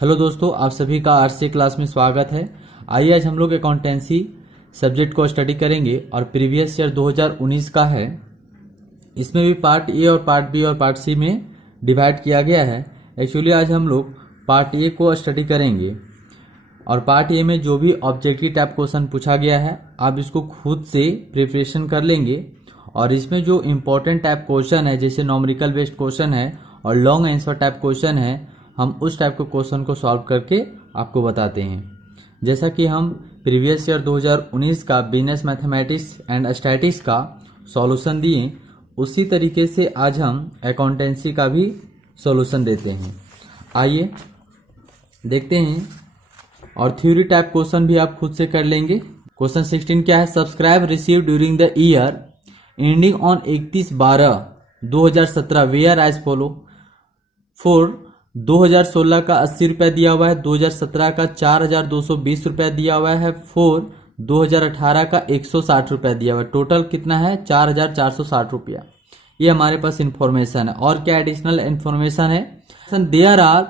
Hello दोस्तों, आप सभी का आरसी क्लास में स्वागत है। आइए आज हम लोग अकाउंटेंसी सब्जेक्ट को स्टडी करेंगे और प्रीवियस ईयर 2019 का है। इसमें भी पार्ट ए और पार्ट बी और पार्ट सी में डिवाइड किया गया है। एक्चुअली आज हम लोग पार्ट ए को स्टडी करेंगे और पार्ट ए में जो भी ऑब्जेक्टिव टाइप क्वेश्चन पूछा गया है आप इसको खुद से प्रिपरेशन कर लेंगे और इसमें जो इम्पोर्टेंट टाइप क्वेश्चन है जैसे नॉमेरिकल बेस्ड क्वेश्चन है और लॉन्ग आंसर टाइप क्वेश्चन है, हम उस टाइप के क्वेश्चन को सॉल्व करके आपको बताते हैं। जैसा कि हम प्रीवियस ईयर 2019 का बिजनेस मैथमेटिक्स एंड स्टैटिक्स का सॉल्यूशन दिए, उसी तरीके से आज हम अकाउंटेंसी का भी सॉल्यूशन देते हैं। आइए देखते हैं। और थ्योरी टाइप क्वेश्चन भी आप खुद से कर लेंगे। क्वेश्चन 16 क्या है? Subscribe receive during the year ending on 31/12/2017 where as follow. For 2016 का 80 रुपया दिया हुआ है, 2017 का 4,220 रुपया दिया हुआ है, फोर 2018 का 160 रुपया दिया हुआ है। टोटल कितना है? 4,460 रुपया। ये हमारे पास इंफॉर्मेशन है। और क्या एडिशनल इंफॉर्मेशन है? There are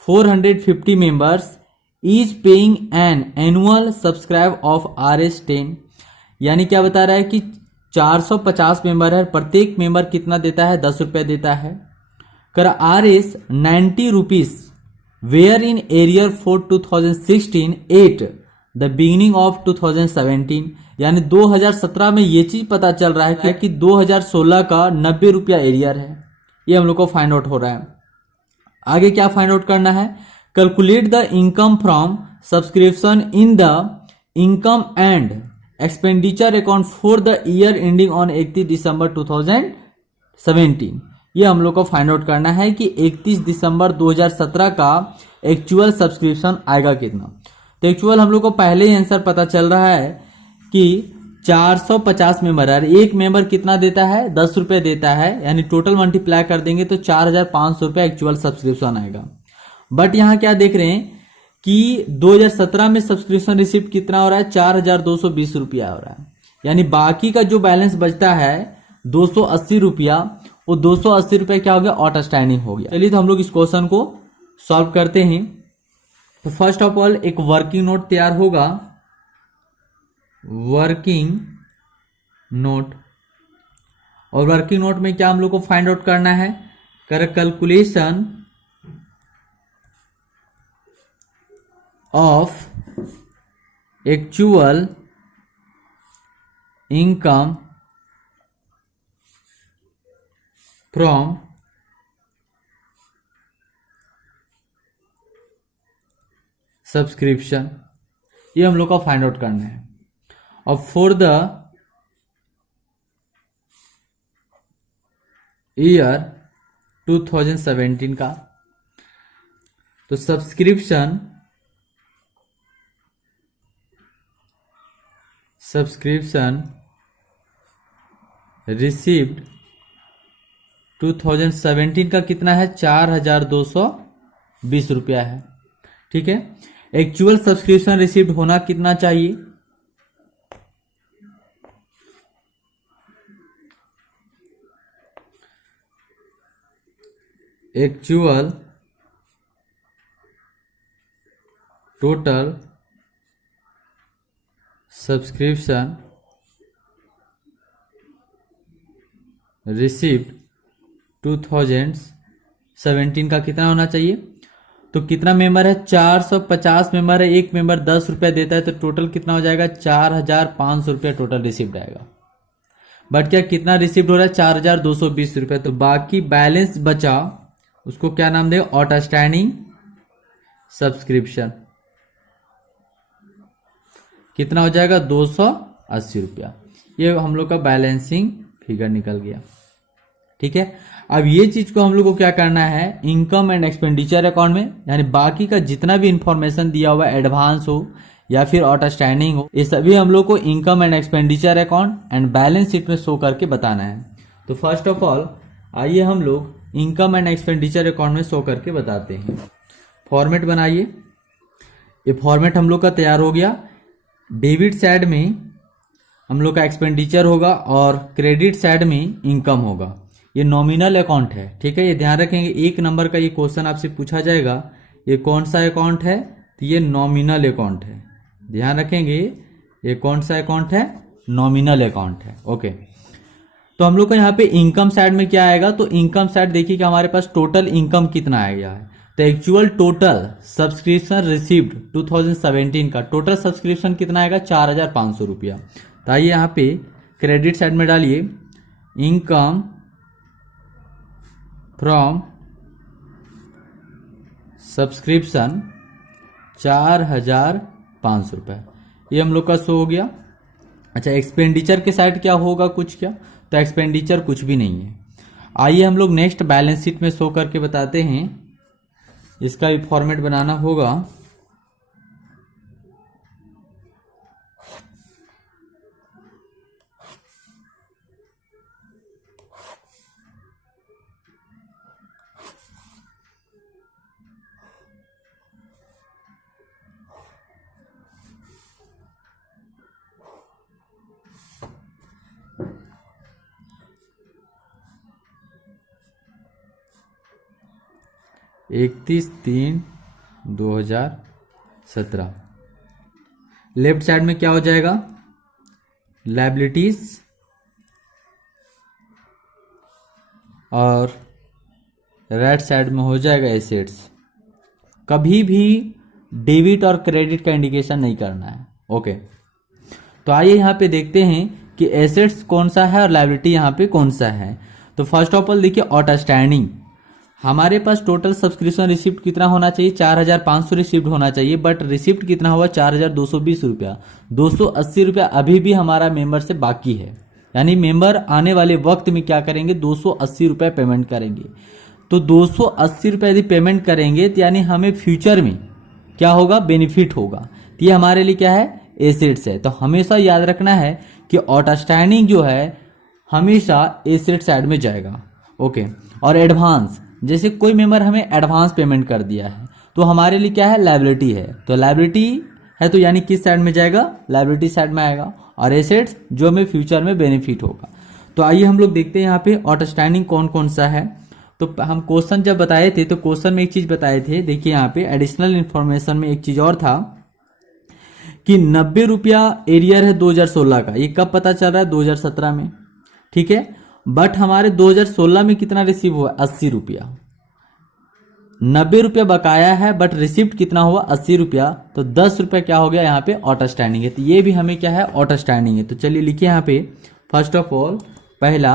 450 members is paying an annual subscribe of RS10। यानी क्या बता रहा है कि 450 मेंबर है, प्रत्येक मेंबर कितना देता है? 10 रुपया देता है। कर RS 90 rupees where in arrear for 2016 at the beginning of 2017। यानी 2017 में ये चीज पता चल रहा है कि 2016 का 90 रुपया एरियर है। ये हम लोग को फाइंड आउट हो रहा है। आगे क्या फाइंड आउट करना है? Calculate the income from subscription in the income and expenditure account for the year ending on 31 दिसंबर 2017। ये हम लोग को फाइंड आउट करना है कि 31 दिसंबर 2017 का एक्चुअल सब्सक्रिप्शन आएगा कितना। तो एक्चुअल हम लोग को पहले ही आंसर पता चल रहा है कि 450 मेंबर है। एक मेंबर कितना देता है? 10 रुपये देता है। यानी टोटल मल्टीप्लाई कर देंगे तो 4,500 रुपये एक्चुअल सब्सक्रिप्शन आएगा। बट यहाँ क्या देख रहे हैं कि 2017 में सब्सक्रिप्शन रिसिप्ट कितना हो रहा है? 4,220 रुपया हो रहा है। यानी बाकी का जो बैलेंस बचता है 280 रुपया, वो 280 रुपये क्या हो गया? आउटस्टैंडिंग हो गया। चलिए तो हम लोग इस क्वेश्चन को सॉल्व करते हैं। तो फर्स्ट ऑफ ऑल एक वर्किंग नोट तैयार होगा। वर्किंग नोट, और वर्किंग नोट में क्या हम लोग को फाइंड आउट करना है? Calculation of actual income from subscription, ये हम लोग का फाइंड आउट करना है। और फॉर द ईयर 2017 का, तो सब्सक्रिप्शन रिसीव्ड 2017 का कितना है? 4,220 रुपया है। ठीक है। एक्चुअल सब्सक्रिप्शन रिसीव्ड होना कितना चाहिए? एक्चुअल टोटल सब्सक्रिप्शन रिसीव्ड 2017 का कितना होना चाहिए? तो कितना मेंबर है? 450 मेंबर है। एक मेंबर 10 रुपया देता है, तो टोटल कितना हो जाएगा? 4,500 रुपया टोटल रिसीव्ड आएगा। बट क्या कितना रिसीव्ड हो रहा है? 4,220 रुपया। तो बाकी बैलेंस बचा, उसको क्या नाम देगा? Outstanding subscription. कितना हो जाएगा? 280 रुपया। ये हम लोग का बैलेंसिंग फिगर निकल गया। ठीक है। अब ये चीज को हम लोग को क्या करना है? इनकम एंड एक्सपेंडिचर अकाउंट में, यानी बाकी का जितना भी इंफॉर्मेशन दिया हुआ है, एडवांस हो या फिर आउटस्टैंडिंग हो, ये सभी हम लोग को income and expenditure account and balance sheet में शो करके बताना है। तो फर्स्ट ऑफ ऑल आइए हम लोग इनकम एंड एक्सपेंडिचर अकाउंट में शो करके बताते हैं। फॉर्मेट बनाइए। ये फॉर्मेट हम लोग का तैयार हो गया। डेबिट साइड में हम लोग का एक्सपेंडिचर होगा और क्रेडिट साइड में इनकम होगा। ये नॉमिनल अकाउंट है। ठीक है, ये ध्यान रखेंगे। एक नंबर का ये क्वेश्चन आपसे पूछा जाएगा ये कौन सा अकाउंट है? तो ये नॉमिनल अकाउंट है, ध्यान रखेंगे। ये कौन सा अकाउंट है? नॉमिनल अकाउंट है। ओके, तो हम लोग को यहाँ पे इनकम साइड में क्या आएगा? तो इनकम साइड देखिए कि हमारे पास टोटल इनकम कितना आएगा है। तो एक्चुअल टोटल सब्सक्रिप्शन रिसीव्ड 2017 का टोटल सब्सक्रिप्शन कितना आएगा? 4500 रुपया। तो आइए यहाँ पे क्रेडिट साइड में डालिए इनकम फ्रॉम सब्सक्रिप्शन 4500 रुपये, ये हम लोग का शो हो गया। अच्छा, एक्सपेंडिचर के साइड क्या होगा? कुछ क्या? तो एक्सपेंडिचर कुछ भी नहीं है। आइए हम लोग नेक्स्ट बैलेंस शीट में शो करके बताते हैं। इसका भी फॉर्मेट बनाना होगा। इकतीस 3/2017। लेफ्ट साइड में क्या हो जाएगा? लायबिलिटीज, और राइट साइड में हो जाएगा एसेट्स। कभी भी डेबिट और क्रेडिट का इंडिकेशन नहीं करना है। ओके, तो आइए यहाँ पे देखते हैं कि एसेट्स कौन सा है और लायबिलिटी यहाँ पे कौन सा है। तो फर्स्ट ऑफ ऑल देखिए आउटस्टैंडिंग, हमारे पास टोटल सब्सक्रिप्शन रिसिप्ट कितना होना चाहिए? 4500 रिसिप्ट होना चाहिए, बट रिसिप्ट कितना हुआ? 4220 रुपया। 280 रुपया अभी भी हमारा मेंबर से बाकी है, यानी मेंबर आने वाले वक्त में क्या करेंगे? 280 रुपया पेमेंट करेंगे। तो 280 रुपया यदि पेमेंट करेंगे तो यानी हमें फ्यूचर में क्या होगा? बेनिफिट होगा। तो ये हमारे लिए क्या है? एसेट्स है। तो हमेशा याद रखना है कि आउटस्टैंडिंग जो है हमेशा एसेट साइड में जाएगा। ओके, और एडवांस, जैसे कोई मेंबर हमें एडवांस पेमेंट कर दिया है तो हमारे लिए क्या है? लायबिलिटी है। तो लायबिलिटी है तो यानी किस साइड में जाएगा? लायबिलिटी साइड में आएगा। और एसेट्स जो हमें फ्यूचर में बेनिफिट होगा। तो आइए हम लोग देखते हैं यहाँ पे आउटस्टैंडिंग कौन कौन सा है। तो हम क्वेश्चन जब बताए थे तो क्वेश्चन में एक चीज बताए थे, देखिए यहाँ पे एडिशनल इंफॉर्मेशन में एक चीज और था कि 90 रुपया एरियर है 2016 का। ये कब पता चल रहा है? 2017 में, ठीक है। बट हमारे 2016 में कितना रिसीव हुआ? 80 रुपया। 90 रुपया बकाया है बट रिसिप्ट कितना हुआ? 80 रुपया। तो 10 रुपया क्या हो गया? यहाँ पे आउटस्टैंडिंग है। तो ये भी हमें क्या है? आउटस्टैंडिंग है। तो चलिए लिखिए यहाँ पे फर्स्ट ऑफ ऑल पहला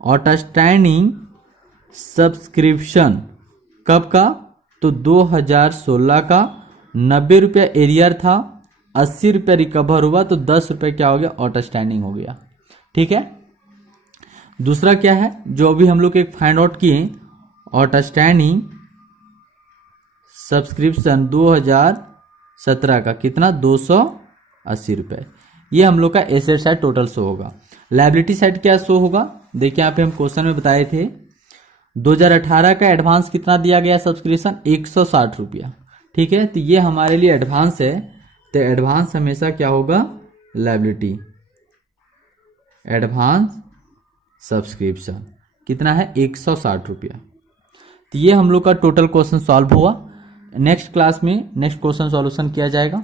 आउटस्टैंडिंग सब्सक्रिप्शन कब का? तो 2016 का। 90 रुपया एरियर था, 80 रुपया रिकवर हुआ, तो 10 रुपया क्या हो गया? आउटस्टैंडिंग हो गया, ठीक है। दूसरा क्या है जो अभी हम लोग एक फाइंड आउट किए? आउटस्टैंडिंग सब्सक्रिप्शन 2017 का कितना? 280 रुपये। ये हम लोग का एसेट साइड टोटल शो होगा। लायबिलिटी साइड क्या शो होगा? देखिए यहाँ पे हम क्वेश्चन में बताए थे 2018 का एडवांस कितना दिया गया? सब्सक्रिप्शन 160 रुपया, ठीक है। तो ये हमारे लिए एडवांस है। तो एडवांस हमेशा क्या होगा? लायबिलिटी। एडवांस सब्सक्रिप्शन कितना है? 160 रुपया। तो ये हम लोग का टोटल क्वेश्चन सॉल्व हुआ। नेक्स्ट क्लास में नेक्स्ट क्वेश्चन सॉल्यूशन किया जाएगा।